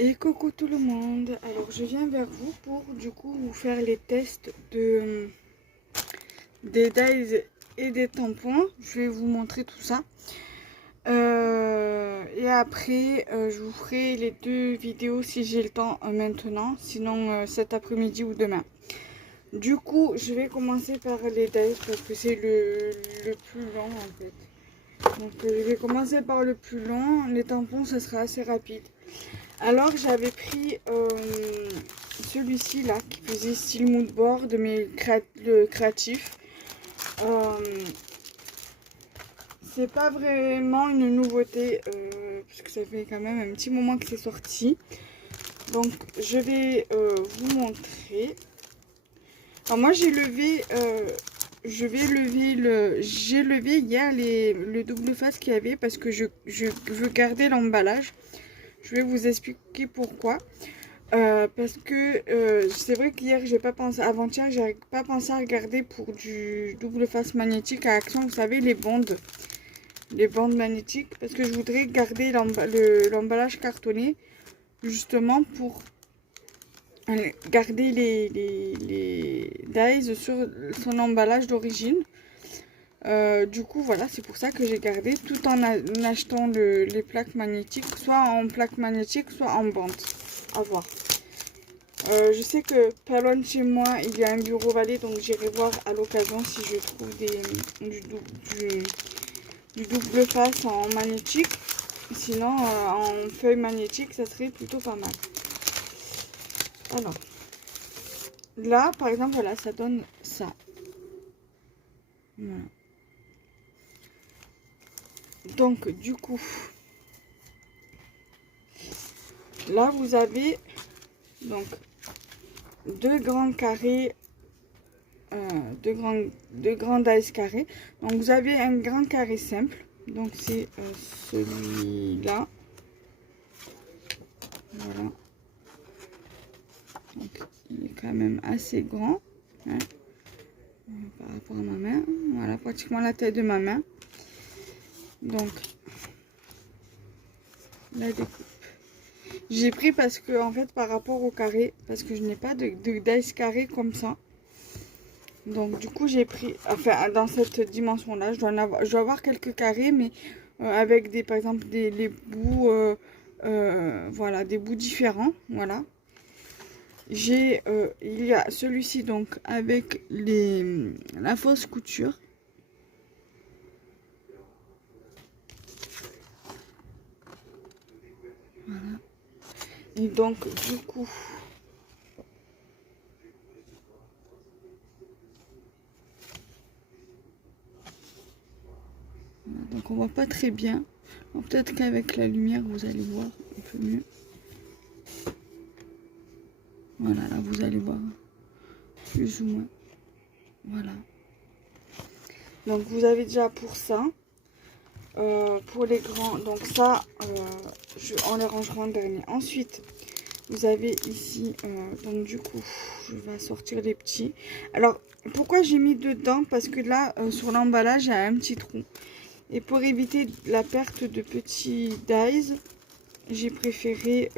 Et coucou tout le monde, alors je viens vers vous pour du coup vous faire les tests des dyes et des tampons. Je vais vous montrer tout ça. Et après je vous ferai les deux vidéos si j'ai le temps maintenant, sinon cet après-midi ou demain. Du coup je vais commencer par les dyes parce que c'est le plus long en fait. Donc je vais commencer par le plus long, les tampons ça sera assez rapide. Alors j'avais pris celui-ci là qui faisait style mood board mais le créatif. Euh, c'est pas vraiment une nouveauté parce que ça fait quand même un petit moment que c'est sorti. Donc je vais vous montrer. Alors moi j'ai levé, j'ai levé hier le double face qu'il y avait parce que je veux garder l'emballage. Je vais vous expliquer pourquoi. Parce que c'est vrai qu'hier j'ai pas pensé, avant-hier j'ai pas pensé à regarder pour du double face magnétique à action, vous savez les bandes magnétiques, parce que je voudrais garder l'emballage cartonné justement pour garder les dies sur son emballage d'origine. Du coup voilà, c'est pour ça que j'ai gardé tout en achetant les plaques magnétiques, soit en plaque magnétique soit en bande, à voir. Je sais que pas loin de chez moi, il y a un bureau Vallée, donc j'irai voir à l'occasion si je trouve du double face en magnétique. Sinon, en feuille magnétique, ça serait plutôt pas mal. Alors, là, par exemple, voilà, ça donne ça. Voilà. Donc, du coup, là, vous avez donc deux grands carrés. Deux grands dice carrés. Donc vous avez un grand carré simple. Donc c'est celui-là. Voilà. Donc il est quand même assez grand. Hein, par rapport à ma main. Voilà, pratiquement la taille de ma main. Donc la découpe. J'ai pris parce que en fait par rapport au carré, parce que je n'ai pas de dice carré comme ça. Donc du coup j'ai pris, enfin dans cette dimension là, je dois avoir quelques carrés, mais avec des, par exemple les bouts, voilà, des bouts différents, voilà. Il y a celui-ci donc avec la fausse couture. Voilà. Et donc du coup, donc on voit pas très bien. Peut-être qu'avec la lumière vous allez voir un peu mieux. Voilà, là vous allez voir plus ou moins. Voilà. Donc vous avez déjà pour ça. Pour les grands, donc ça, on les rangera en dernier. Ensuite, vous avez ici, donc du coup, je vais sortir les petits. Alors, pourquoi j'ai mis dedans? Parce que là, sur l'emballage, il y a un petit trou. Et pour éviter la perte de petits dies, j'ai préféré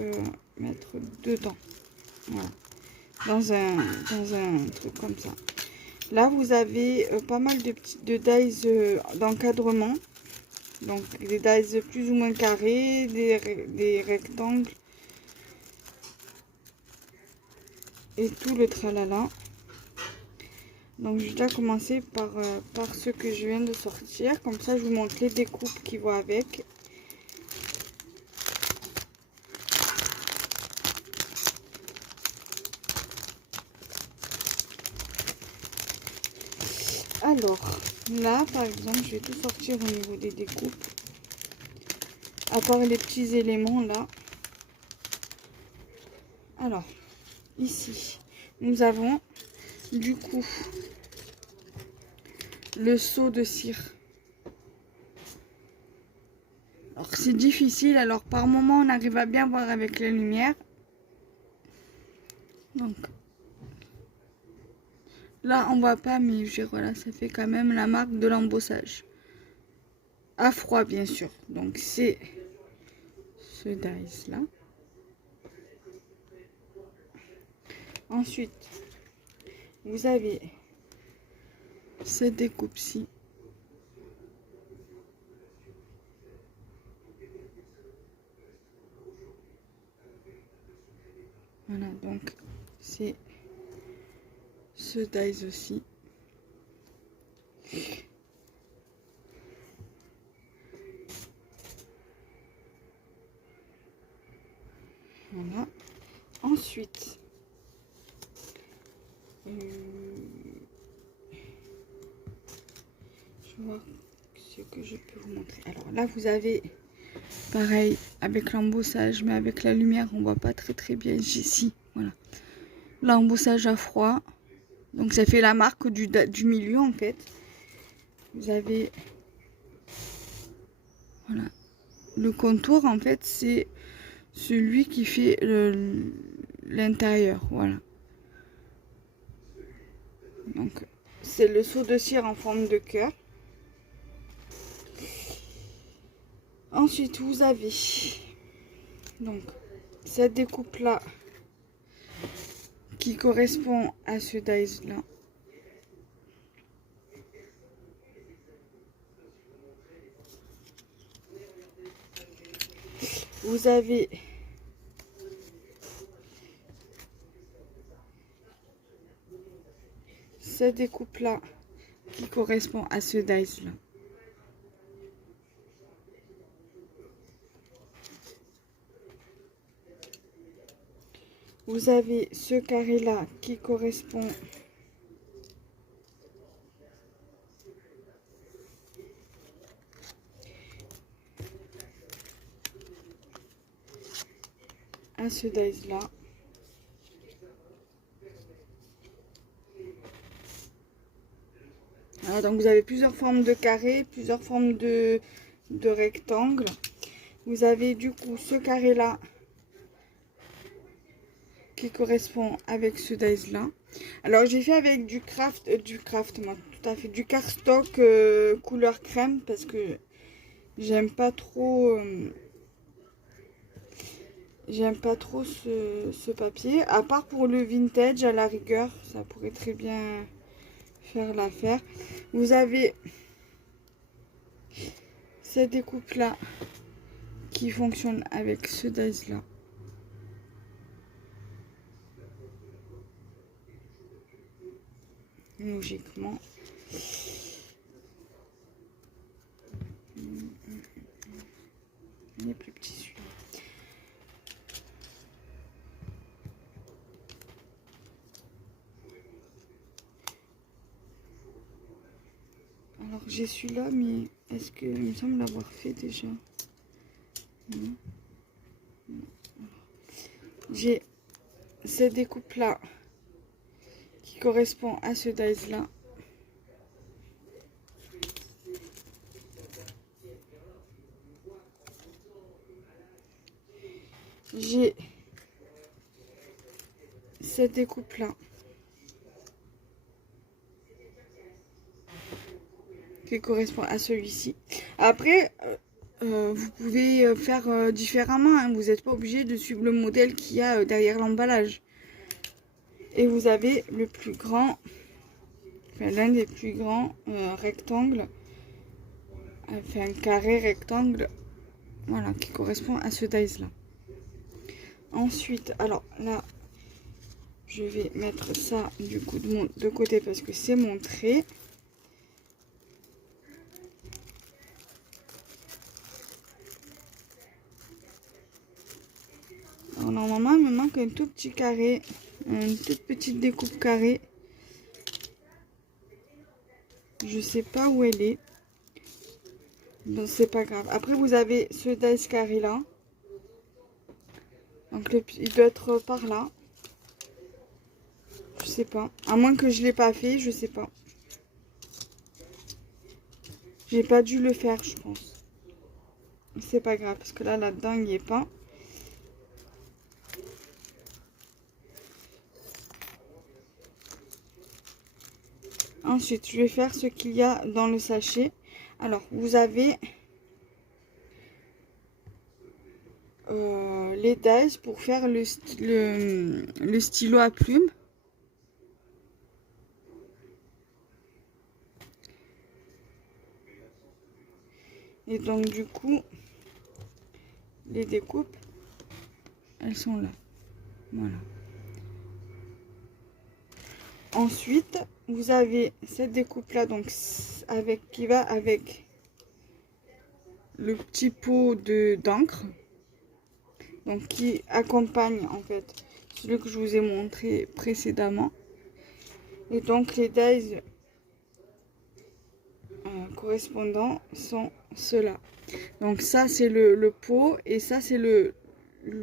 mettre dedans. Voilà. Dans un truc comme ça. Là, vous avez pas mal de dies d'encadrement. Donc des dies plus ou moins carrés, des rectangles et tout le tralala. Donc je vais déjà commencer par ce que je viens de sortir. Comme ça je vous montre les découpes qui vont avec. Alors là par exemple je vais tout sortir au niveau des découpes. À part les petits éléments là. Alors ici nous avons du coup le seau de cire. Alors c'est difficile, alors par moment on arrive à bien voir avec la lumière. Donc là on voit pas, mais voilà, ça fait quand même la marque de l'embossage. À froid bien sûr. Donc c'est ce dice là. Ensuite, vous avez cette découpe-ci. Voilà, donc c'est ce dies aussi. Voilà. Ensuite, je vois ce que je peux vous montrer. Alors là, vous avez pareil avec l'embossage, mais avec la lumière, on voit pas très bien ici. Voilà, l'embossage à froid. Donc ça fait la marque du milieu en fait. Vous avez voilà le contour en fait, c'est celui qui fait l'intérieur. Voilà. Donc c'est le seau de cire en forme de cœur. Ensuite vous avez donc cette découpe là qui correspond à ce dies là. Vous avez cette découpe là qui correspond à ce dies là. Vous avez ce carré là qui correspond à ce dies là. Voilà, donc vous avez plusieurs formes de carrés, plusieurs formes de rectangles. Vous avez du coup ce carré là qui correspond avec ce dies là. Alors j'ai fait avec du craft, moi, tout à fait, du cardstock couleur crème parce que j'aime pas trop ce papier, à part pour le vintage à la rigueur, ça pourrait très bien faire l'affaire. Vous avez cette découpe là qui fonctionne avec ce dies là. Logiquement. Il est plus petit celui-là. Alors j'ai celui-là, mais est-ce que il me semble l'avoir fait déjà? Non. J'ai cette découpe là qui correspond à ce dies là. J'ai cette découpe là qui correspond à celui-ci. Après, vous pouvez faire différemment, hein. Vous n'êtes pas obligé de suivre le modèle qu'il y a derrière l'emballage. Et vous avez le plus grand, enfin l'un des plus grands rectangles, enfin carré rectangle, voilà, qui correspond à ce dies là. Ensuite, alors là, je vais mettre ça du coup de côté parce que c'est montré. Alors normalement, il me manque un tout petit carré, une toute petite découpe carrée. Je sais pas où elle est. Donc c'est pas grave. Après vous avez ce dies carré là. Donc il doit être par là. Je sais pas. À moins que je l'ai pas fait, je sais pas. J'ai pas dû le faire, je pense. C'est pas grave parce que là-dedans il n'y est pas. Ensuite, je vais faire ce qu'il y a dans le sachet. Alors, vous avez les dies pour faire le stylo à plumes. Donc du coup, les découpes, elles sont là. Voilà. Ensuite, vous avez cette découpe là, donc qui va avec le petit pot d'encre, donc qui accompagne en fait celui que je vous ai montré précédemment. Et donc les dies correspondants sont ceux-là. Donc ça c'est le pot et ça c'est le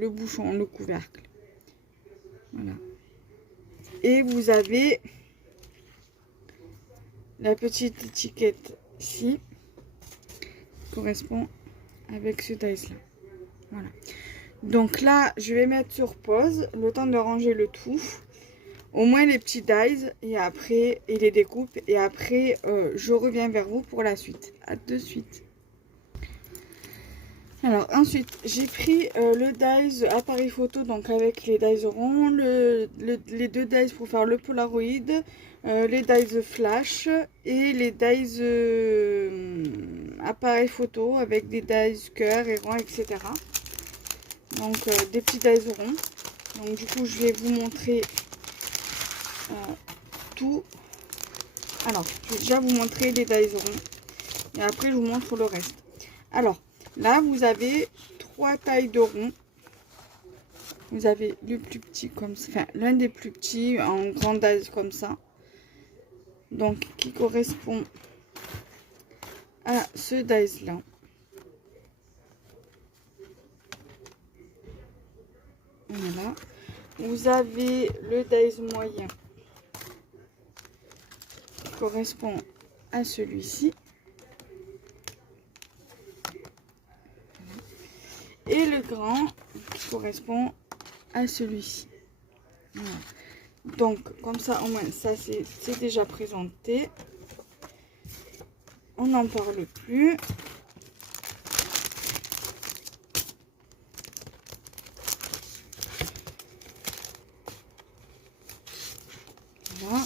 bouchon, le couvercle. Voilà. Et vous avez la petite étiquette ici correspond avec ce dice là. Voilà. Donc là, je vais mettre sur pause le temps de ranger le tout. Au moins les petits dies et les découpes. Et après, je reviens vers vous pour la suite. À de suite. Alors ensuite, j'ai pris le dies appareil photo, donc avec les dies ronds, les deux dies pour faire le Polaroid, les dies flash et les dies appareil photo avec des dies cœur et ronds, etc. Donc des petits dies ronds. Donc du coup, je vais vous montrer tout. Alors, je vais déjà vous montrer les dies ronds et après je vous montre le reste. Alors, là, vous avez 3 tailles de ronds. Vous avez le plus petit comme ça, enfin l'un des plus petits en grande dies comme ça. Donc, qui correspond à ce dice là. Voilà. Vous avez le dice moyen qui correspond à celui-ci. Et le grand qui correspond à celui-ci. Voilà. Donc, comme ça, au moins, ça c'est déjà présenté. On n'en parle plus. Voilà.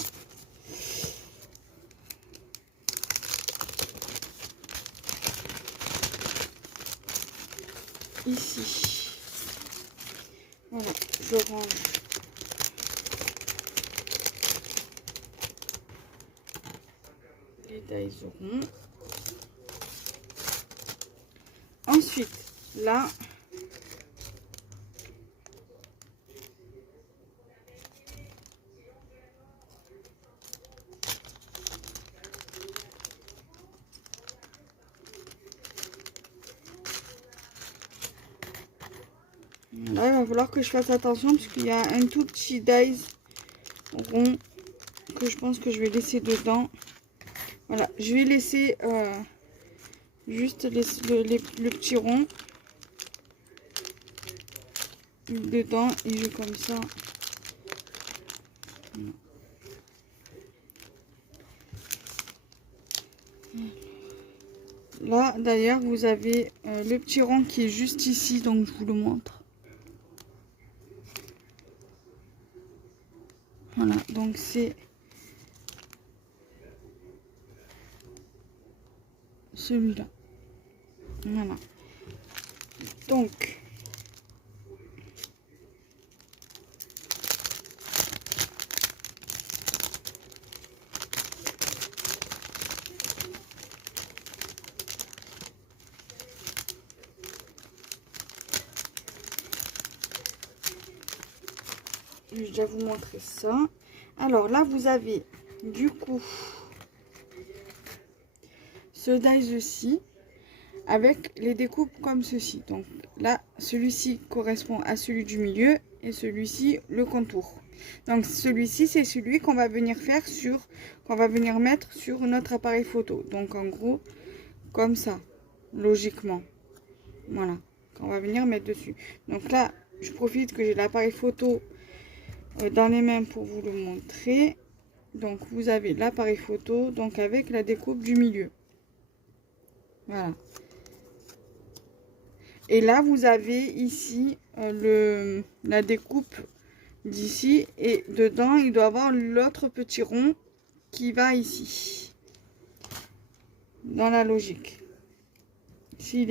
Ici, voilà, je range les dies ronds. Ensuite, là, il va falloir que je fasse attention parce qu'il y a un tout petit dies rond que je pense que je vais laisser dedans. Voilà, je vais laisser juste le petit rond dedans et je comme ça. Là d'ailleurs vous avez le petit rond qui est juste ici, donc je vous le montre. Voilà, donc c'est celui-là. Voilà. Donc, je vais déjà vous montrer ça. Alors là, vous avez du coup ce dies-ci avec les découpes comme ceci. Donc là, celui-ci correspond à celui du milieu et celui-ci le contour. Donc celui-ci, c'est celui qu'on va venir faire qu'on va venir mettre sur notre appareil photo. Donc en gros, comme ça, logiquement. Voilà, qu'on va venir mettre dessus. Donc là, je profite que j'ai l'appareil photo dans les mains pour vous le montrer. Donc vous avez l'appareil photo, donc avec la découpe du milieu. Voilà. Et là, vous avez ici la découpe d'ici. Et dedans, il doit y avoir l'autre petit rond qui va ici. Dans la logique. s'il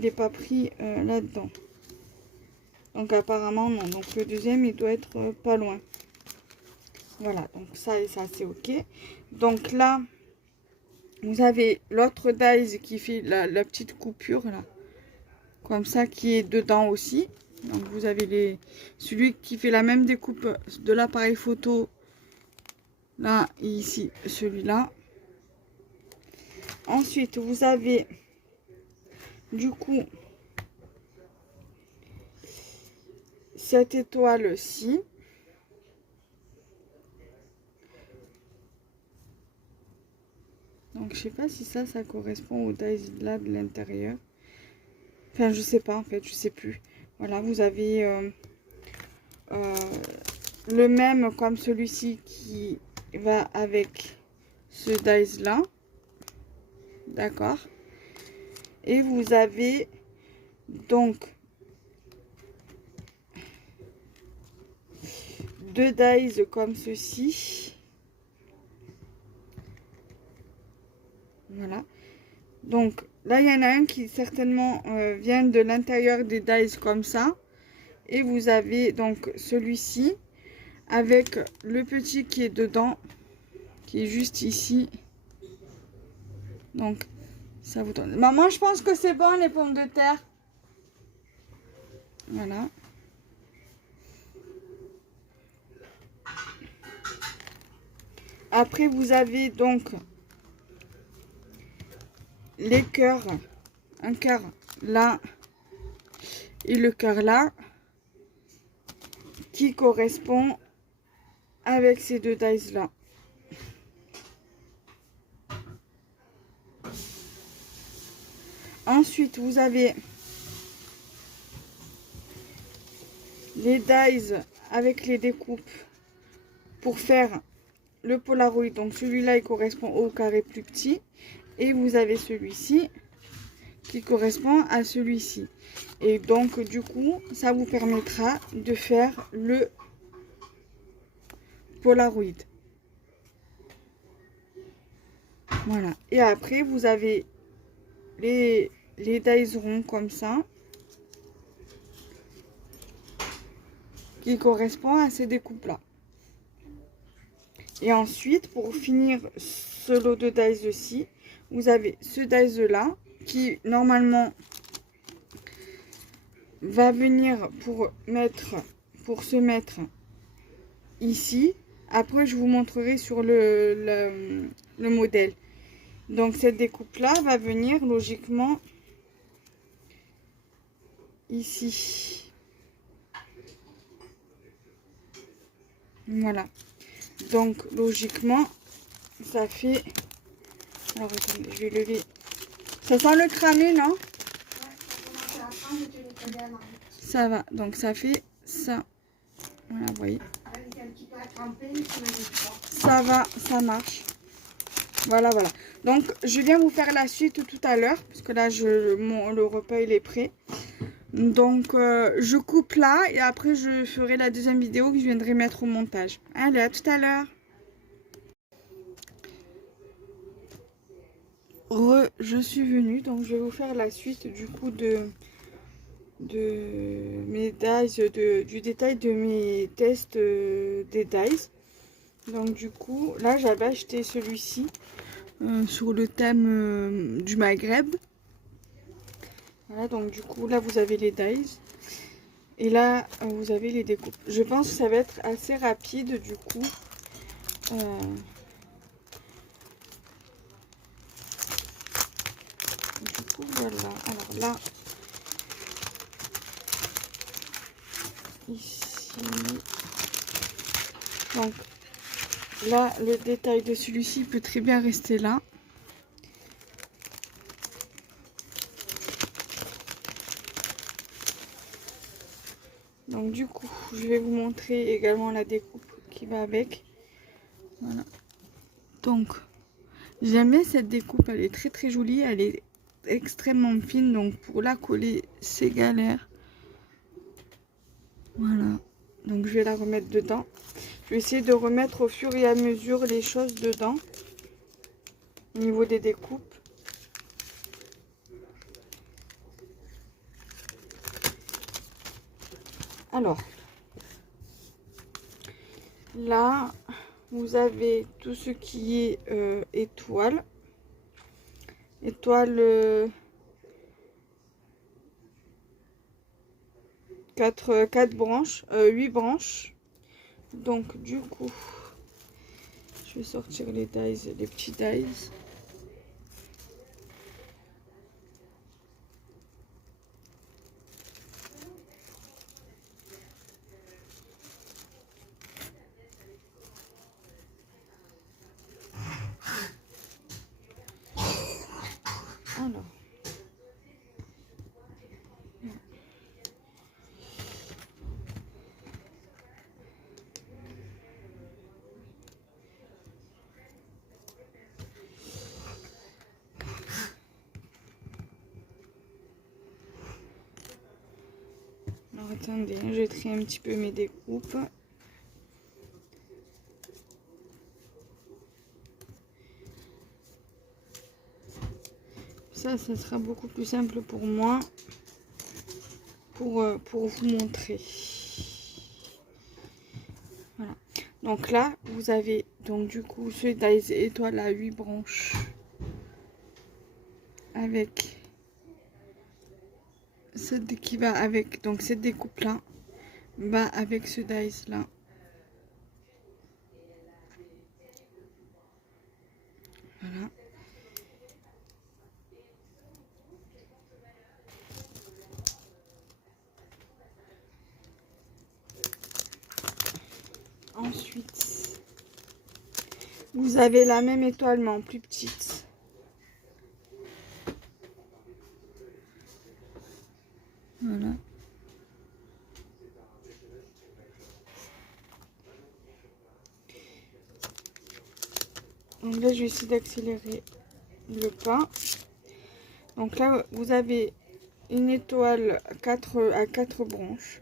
n'est pas pris là-dedans. Donc apparemment non. Donc le deuxième il doit être pas loin. Voilà, donc ça et ça c'est ok. Donc là, vous avez l'autre dies qui fait la petite coupure là. Comme ça, qui est dedans aussi. Donc vous avez celui qui fait la même découpe de l'appareil photo. Là et ici, celui-là. Ensuite, vous avez du coup cette étoile-ci. Donc je sais pas si ça correspond au dies là de l'intérieur. Enfin, je sais pas en fait, je sais plus. Voilà, vous avez le même comme celui-ci qui va avec ce dies là. D'accord. Et vous avez donc deux dies comme ceci. Voilà. Donc là, il y en a un qui certainement vient de l'intérieur des dies comme ça. Et vous avez donc celui-ci avec le petit qui est dedans, qui est juste ici. Donc, ça vous donne... Maman, je pense que c'est bon les pommes de terre. Voilà. Après, vous avez donc les cœurs. Un cœur là et le cœur là. Qui correspond avec ces deux dies là. Ensuite, vous avez les dies avec les découpes pour faire le Polaroid. Donc celui-là, il correspond au carré plus petit. Et vous avez celui-ci qui correspond à celui-ci. Et donc, du coup, ça vous permettra de faire le Polaroid. Voilà. Et après, vous avez les dies ronds comme ça. Qui correspond à ces découpes-là. Et ensuite, pour finir ce lot de dies aussi, vous avez ce dies-là qui, normalement, va venir pour se mettre ici. Après, je vous montrerai sur le modèle. Donc, cette découpe-là va venir logiquement ici. Voilà. Donc, logiquement, ça fait... Alors, attendez, je vais lever. Ça sent le cramé, non? Ça va. Donc, ça fait ça. Voilà, vous voyez. Ça va, ça marche. Voilà, voilà. Donc, je viens vous faire la suite tout à l'heure. Parce que là, le repas, il est prêt. Donc, je coupe là. Et après, je ferai la deuxième vidéo que je viendrai mettre au montage. Allez, à tout à l'heure. Je suis venue. Donc, je vais vous faire la suite du coup de mes dies, du détail de mes tests des dies. Donc du coup, là j'avais acheté celui-ci sur le thème du Maghreb. Voilà, donc du coup, là vous avez les dies. Et là, vous avez les découpes. Je pense que ça va être assez rapide du coup. Du coup, voilà. Alors là, ici. Donc là, le détail de celui-ci peut très bien rester là. Donc du coup, je vais vous montrer également la découpe qui va avec. Voilà. Donc, j'aime bien cette découpe, elle est très très jolie, elle est extrêmement fine, donc pour la coller, c'est galère. Voilà. Donc je vais la remettre dedans. Je vais essayer de remettre au fur et à mesure les choses dedans. Au niveau des découpes. Alors, là, vous avez tout ce qui est étoile. Étoile 4 branches, 8 branches. Donc, du coup, je vais sortir les dies, les petits dies. Alors. Alors attendez, je vais trier un petit peu mes découpes. Ça sera beaucoup plus simple pour moi pour vous montrer. Voilà. Donc là, vous avez donc du coup ce dies étoile à 8 branches avec cette qui va avec, donc cette découpe là va avec ce dies là. Voilà. Ensuite, vous avez la même étoile mais en plus petite. Voilà. Donc là, je vais essayer d'accélérer le pas. Donc là, vous avez une étoile à 4 branches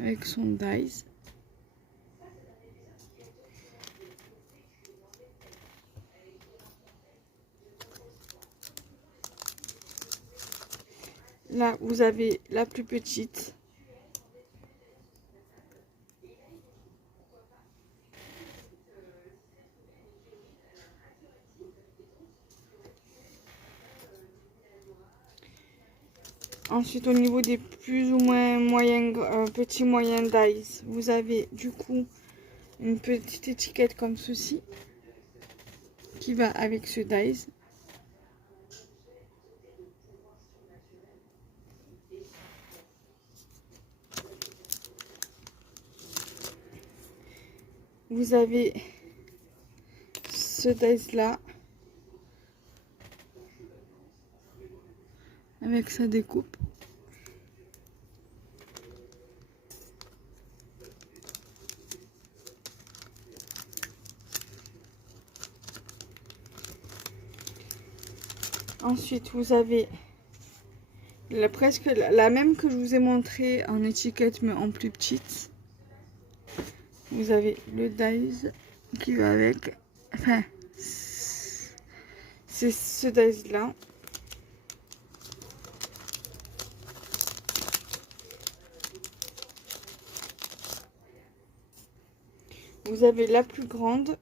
avec son dies. Là, vous avez la plus petite. Ensuite, au niveau des plus ou moins moyens, petits moyens dies, vous avez du coup une petite étiquette comme ceci qui va avec ce dies. Vous avez ce dice là avec sa découpe. Ensuite, vous avez presque la même que je vous ai montré en étiquette, mais en plus petite. Vous avez le dies qui va avec. Enfin, c'est ce dice là. Vous avez la plus grande.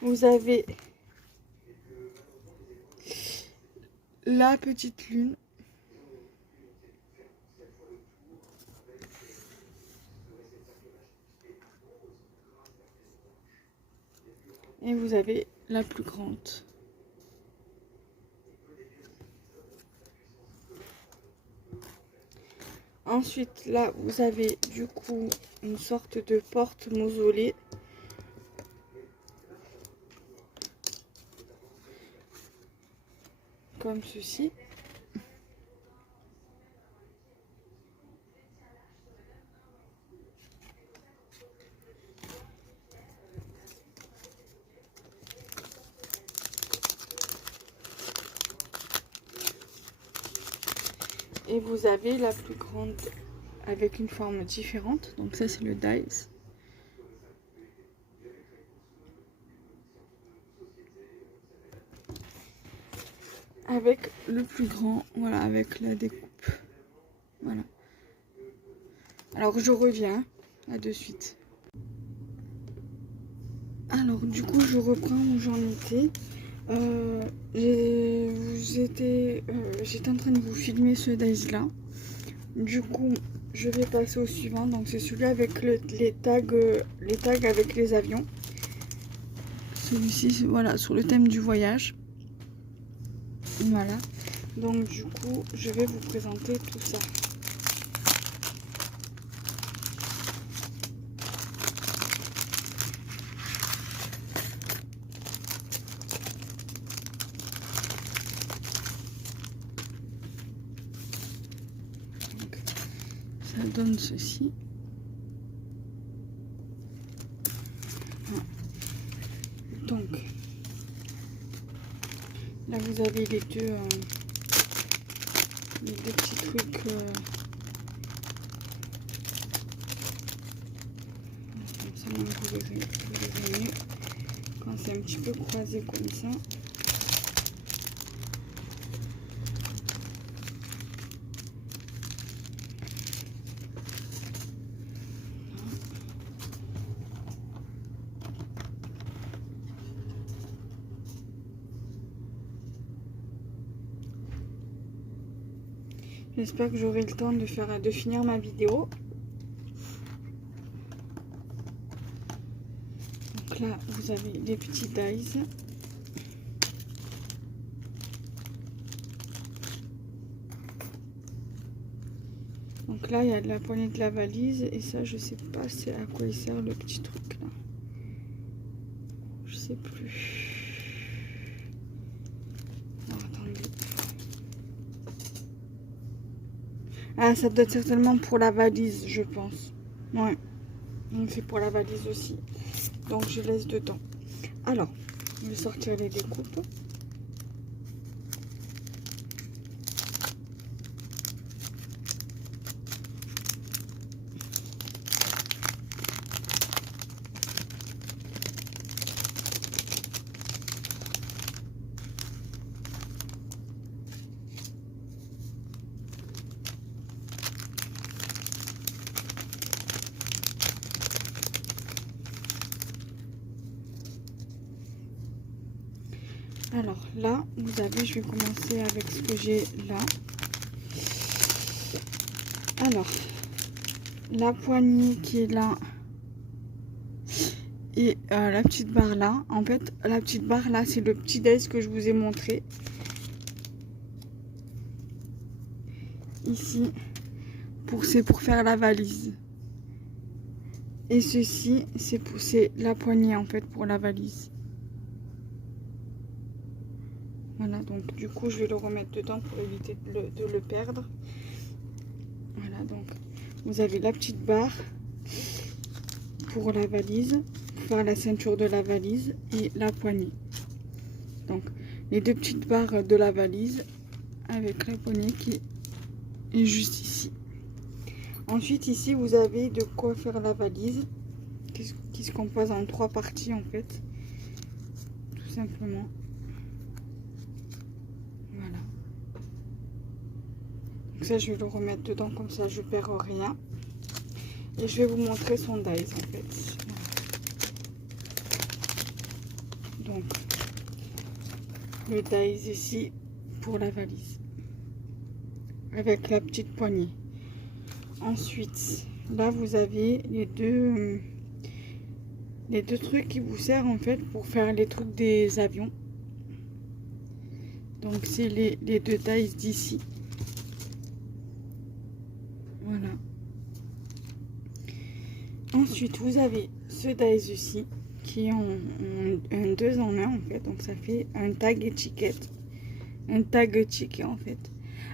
Vous avez la petite lune. Et vous avez la plus grande. Ensuite, là, vous avez du coup une sorte de porte mausolée. Comme ceci. Et vous avez la plus grande avec une forme différente. Donc ça c'est le dies. Avec le plus grand, voilà, avec la découpe. Voilà. Alors je reviens, là de suite. Alors du coup je reprends où j'en étais. J'étais en train de vous filmer ce dies là. Du coup je vais passer au suivant. Donc c'est celui avec les tags avec les avions. Celui-ci, voilà, sur le thème du voyage. Voilà. Donc du coup je vais vous présenter tout ça. Ça donne ceci. Donc là vous avez les deux petits trucs. Comme ça, vous verrez mieux quand c'est un petit peu croisé comme ça. J'espère que j'aurai le temps de finir ma vidéo. Donc là, vous avez les petits dies. Donc là, il y a de la poignée de la valise. Et ça, je sais pas c'est à quoi il sert le petit truc là. Je sais plus. Alors, attendez. Ah, ça doit être certainement pour la valise, je pense. Ouais. Donc c'est pour la valise aussi. Donc je laisse dedans. Alors, je vais sortir les découpes. Alors là, vous avez, je vais commencer avec ce que j'ai là. Alors, la poignée qui est là et la petite barre là. En fait, la petite barre là, c'est le petit dice que je vous ai montré. Ici, c'est pour faire la valise. Et ceci, c'est la poignée en fait pour la valise. Voilà, donc du coup je vais le remettre dedans pour éviter de le perdre. Voilà, donc vous avez la petite barre pour la valise, pour faire la ceinture de la valise et la poignée. Donc les deux petites barres de la valise avec la poignée qui est juste ici. Ensuite ici vous avez de quoi faire la valise qui se compose en 3 parties en fait, tout simplement. Voilà. Donc ça je vais le remettre dedans comme ça je perds rien. Et je vais vous montrer son dies en fait. Voilà. Donc le dies ici pour la valise avec la petite poignée. Ensuite là vous avez les deux trucs qui vous servent en fait pour faire les trucs des avions. Donc c'est les deux dies d'ici. Voilà. Ensuite vous avez ce dies ici qui est un 2 en 1 en fait. Donc ça fait un tag étiquette. Un tag ticket en fait.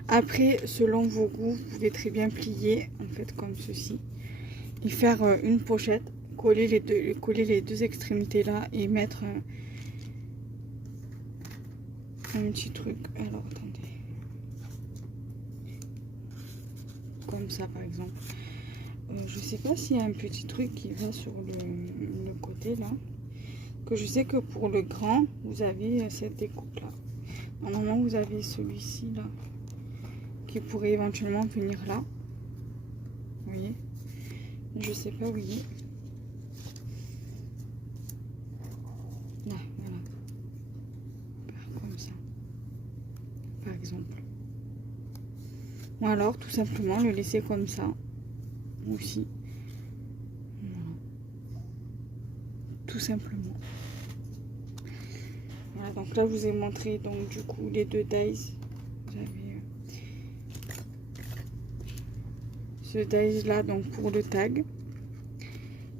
Après selon vos goûts vous pouvez très bien plier en fait comme ceci. Et faire une pochette. Coller les deux extrémités là et mettre un petit truc. Alors attendez. comme ça par exemple. Je sais pas s'il y a un petit truc qui va sur le côté là. Que je sais que pour le grand, vous avez cette découpe là. Normalement, vous avez celui-ci là qui pourrait éventuellement venir là. Vous voyez? Je sais pas où il est. Là, voilà. Comme ça. Par exemple. Ou alors, tout simplement, le laisser comme ça. Aussi. Voilà. Tout simplement. Voilà, donc là, je vous ai montré donc du coup les deux dies. Vous avez ce dies là donc pour le tag.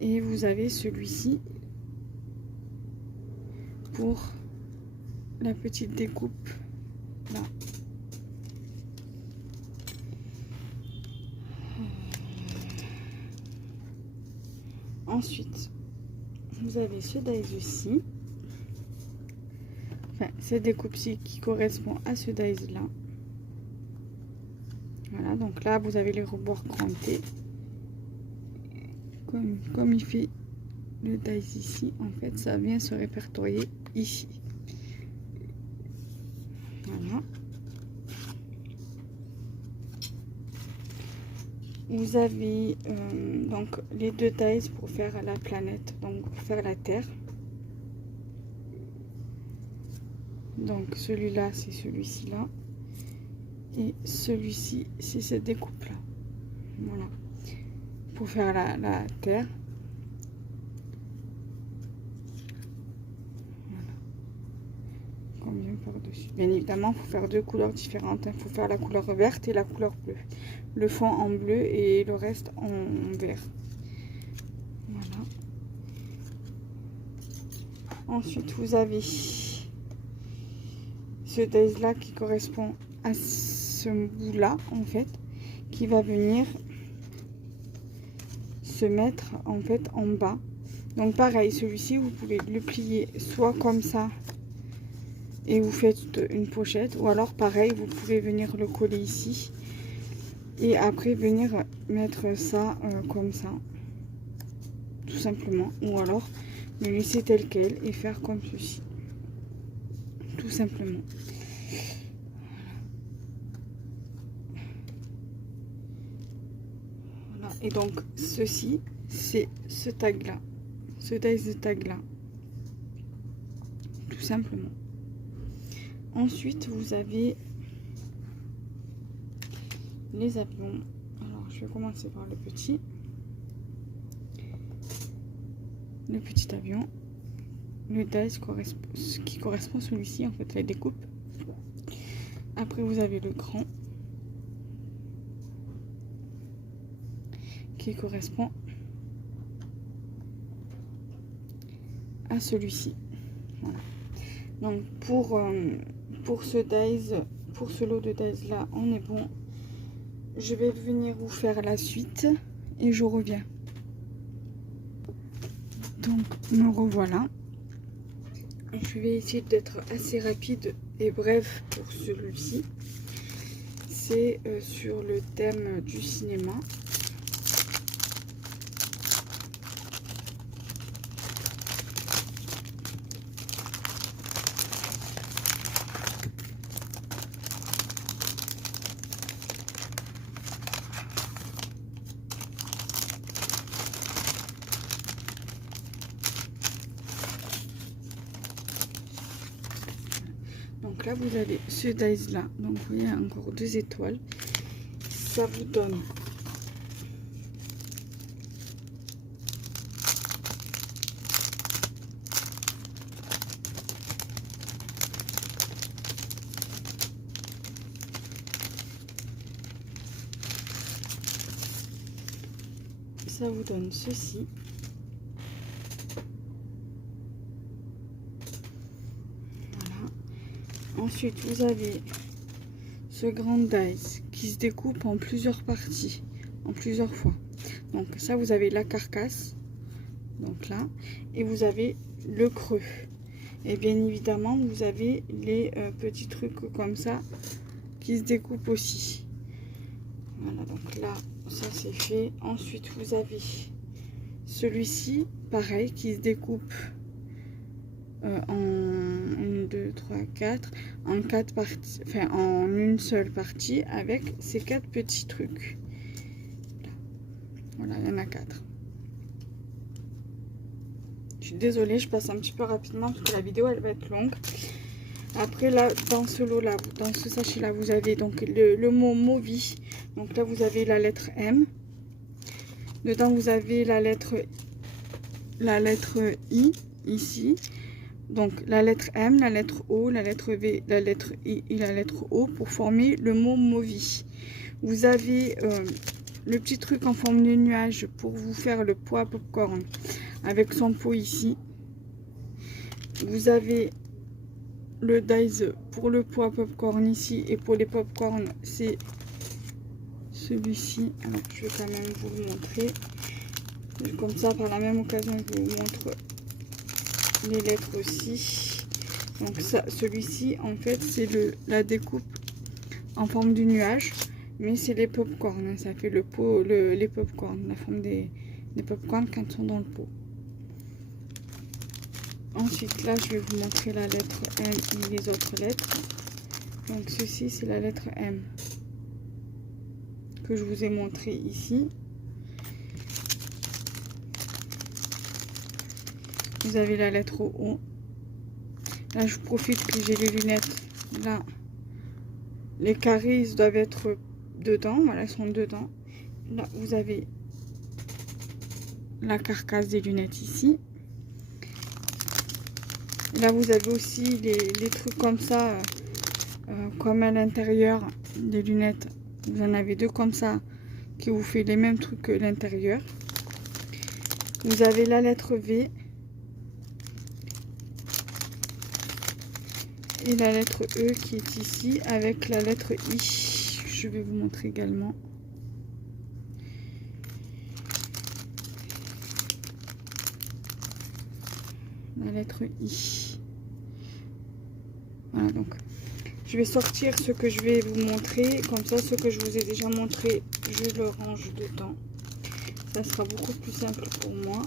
Et vous avez celui-ci pour la petite découpe là. Ensuite, vous avez ce dies aussi. Enfin, cette découpe-ci qui correspond à ce dies là. Voilà, donc là, vous avez les rebords crantés. Comme il fait le dies ici, en fait, ça vient se répertorier ici. Voilà. Vous avez donc les deux dies pour faire la planète, donc pour faire la Terre. Donc celui-là, c'est celui-ci là. Et celui-ci, c'est cette découpe-là. Voilà. Pour faire la Terre. Voilà. Combien par-dessus. Bien évidemment, il faut faire deux couleurs différentes. Il faut faire la couleur verte et la couleur bleue. Le fond en bleu et le reste en vert. Voilà. Ensuite, vous avez ce dies là qui correspond à ce bout là en fait, qui va venir se mettre en fait en bas. Donc pareil, celui-ci vous pouvez le plier soit comme ça et vous faites une pochette, ou alors pareil vous pouvez venir le coller ici et après venir mettre ça comme ça tout simplement, ou alors le laisser tel quel et faire comme ceci tout simplement. Voilà. Et donc ceci c'est ce tag là, ce dies de tag là tout simplement. Ensuite vous avez les avions. Alors je vais commencer par le petit avion. Le dies qui correspond à celui-ci en fait, la découpe. Après vous avez le grand qui correspond à celui-ci. Voilà. Donc pour ce dies, pour ce lot de dies là, on est bon. Je vais venir vous faire la suite et je reviens. Donc me revoilà. Je vais essayer d'être assez rapide et bref pour celui-ci. C'est sur le thème du cinéma. Donc là vous avez ce dies là, donc vous voyez encore 2 étoiles, ça vous donne ceci. Ensuite, vous avez ce grand dies qui se découpe en plusieurs parties, en plusieurs fois. Donc ça, vous avez la carcasse, donc là, et vous avez le creux. Et bien évidemment, vous avez les petits trucs comme ça qui se découpent aussi. Voilà, donc là, ça c'est fait. Ensuite, vous avez celui-ci, pareil, qui se découpe en 1, 2, 3, 4, en 4 parties, enfin en une seule partie avec ces 4 petits trucs. Voilà, il y en a 4. Je suis désolée, je passe un petit peu rapidement parce que la vidéo elle va être longue. Après là, dans ce lot là, dans ce sachet là, vous avez donc le mot Movi. Donc là vous avez la lettre M. Dedans vous avez la lettre I ici. Donc la lettre M, la lettre O, la lettre V, la lettre I et la lettre O pour former le mot Movi. Vous avez le petit truc en forme de nuage pour vous faire le pot à popcorn avec son pot ici. Vous avez le dice pour le pot à popcorn ici, et pour les popcorn c'est celui-ci. Alors je vais quand même vous le montrer. Comme ça, par la même occasion, je vous montre les lettres aussi. Donc ça, celui-ci, en fait, c'est la découpe en forme du nuage, mais c'est les popcorn. Hein, ça fait le pot, les popcorn, la forme des popcorn quand ils sont dans le pot. Ensuite, là, je vais vous montrer la lettre M et les autres lettres. Donc ceci, c'est la lettre M que je vous ai montré ici. Vous avez la lettre O. Là, je profite que j'ai les lunettes. Là, les carrés, ils doivent être dedans. Voilà, ils sont dedans. Là, vous avez la carcasse des lunettes ici. Là, vous avez aussi les trucs comme ça, comme à l'intérieur des lunettes. Vous en avez 2 comme ça, qui vous fait les mêmes trucs que l'intérieur. Vous avez la lettre V. Et la lettre E qui est ici avec la lettre I. Je vais vous montrer également. La lettre I. Voilà, donc je vais sortir ce que je vais vous montrer. Comme ça, ce que je vous ai déjà montré, je le range dedans. Ça sera beaucoup plus simple pour moi.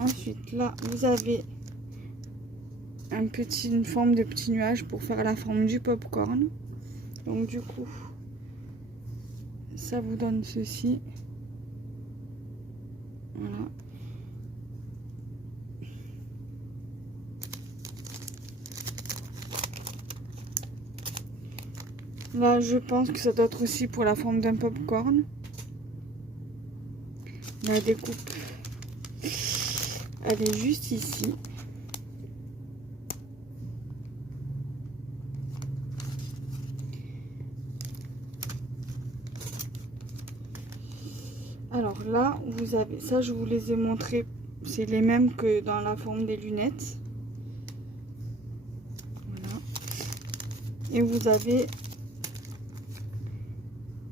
Ensuite, là, vous avez une forme de petit nuage pour faire la forme du popcorn. Donc, du coup, ça vous donne ceci. Voilà. Là, je pense que ça doit être aussi pour la forme d'un popcorn. La découpe, elle est juste ici. Alors là, vous avez ça, je vous les ai montrés. C'est les mêmes que dans la forme des lunettes. Voilà. Et vous avez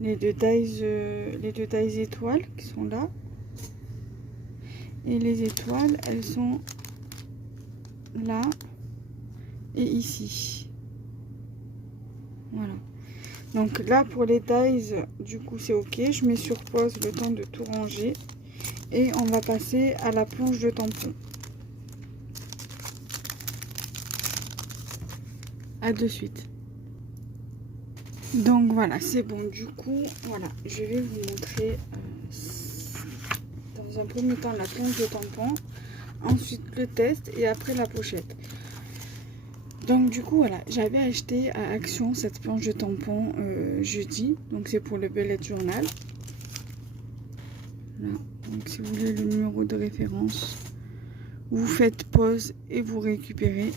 les deux tailles étoiles qui sont là. Et les étoiles, elles sont là et ici. Voilà. Donc là, pour les dies, du coup, c'est ok. Je mets sur pause le temps de tout ranger. Et on va passer à la planche de tampon. À de suite. Donc voilà, c'est bon. Du coup, voilà, je vais vous montrer dans un premier temps la planche de tampon, ensuite le test et après la pochette. Donc du coup, voilà, j'avais acheté à Action cette planche de tampon jeudi. Donc c'est pour le bullet journal. Là, donc si vous voulez le numéro de référence, vous faites pause et vous récupérez.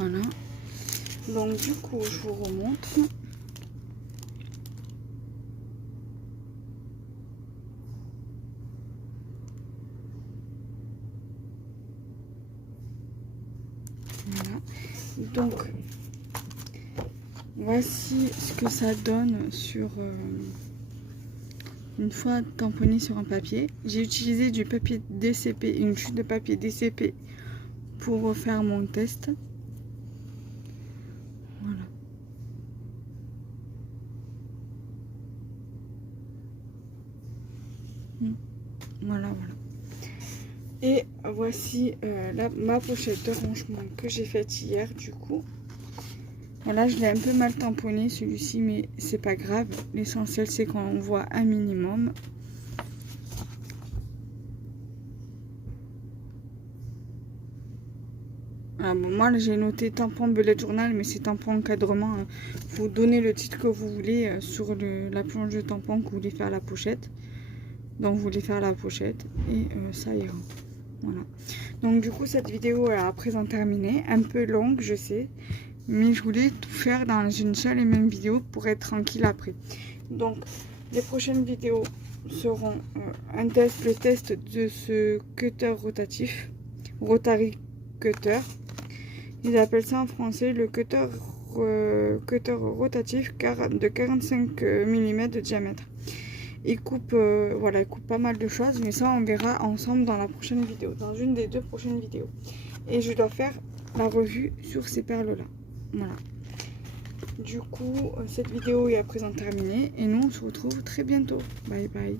Voilà. Donc du coup, je vous remontre. Voilà. Donc, voici ce que ça donne sur une fois tamponné sur un papier. J'ai utilisé du papier DCP, une chute de papier DCP pour refaire mon test. Voilà. Voilà. Et voici ma pochette de rangement que j'ai faite hier du coup. Voilà, je l'ai un peu mal tamponné celui-ci, mais c'est pas grave. L'essentiel c'est qu'on voit un minimum. Voilà, bon, moi j'ai noté tampon bullet journal, mais c'est tampon encadrement. Vous donnez le titre que vous voulez sur la planche de tampon que vous voulez faire la pochette. Donc vous voulez faire la pochette et ça ira. Voilà. Donc du coup cette vidéo est à présent terminée. Un peu longue je sais. Mais je voulais tout faire dans une seule et même vidéo pour être tranquille après. Donc les prochaines vidéos seront le test de ce cutter rotatif. Rotary cutter. Ils appellent ça en français le cutter rotatif de 45 mm de diamètre. Il coupe, voilà, il coupe pas mal de choses, mais ça on verra ensemble dans la prochaine vidéo, dans une des 2 prochaines vidéos. Et je dois faire la revue sur ces perles là. Voilà. Du coup, cette vidéo est à présent terminée et nous on se retrouve très bientôt. Bye bye.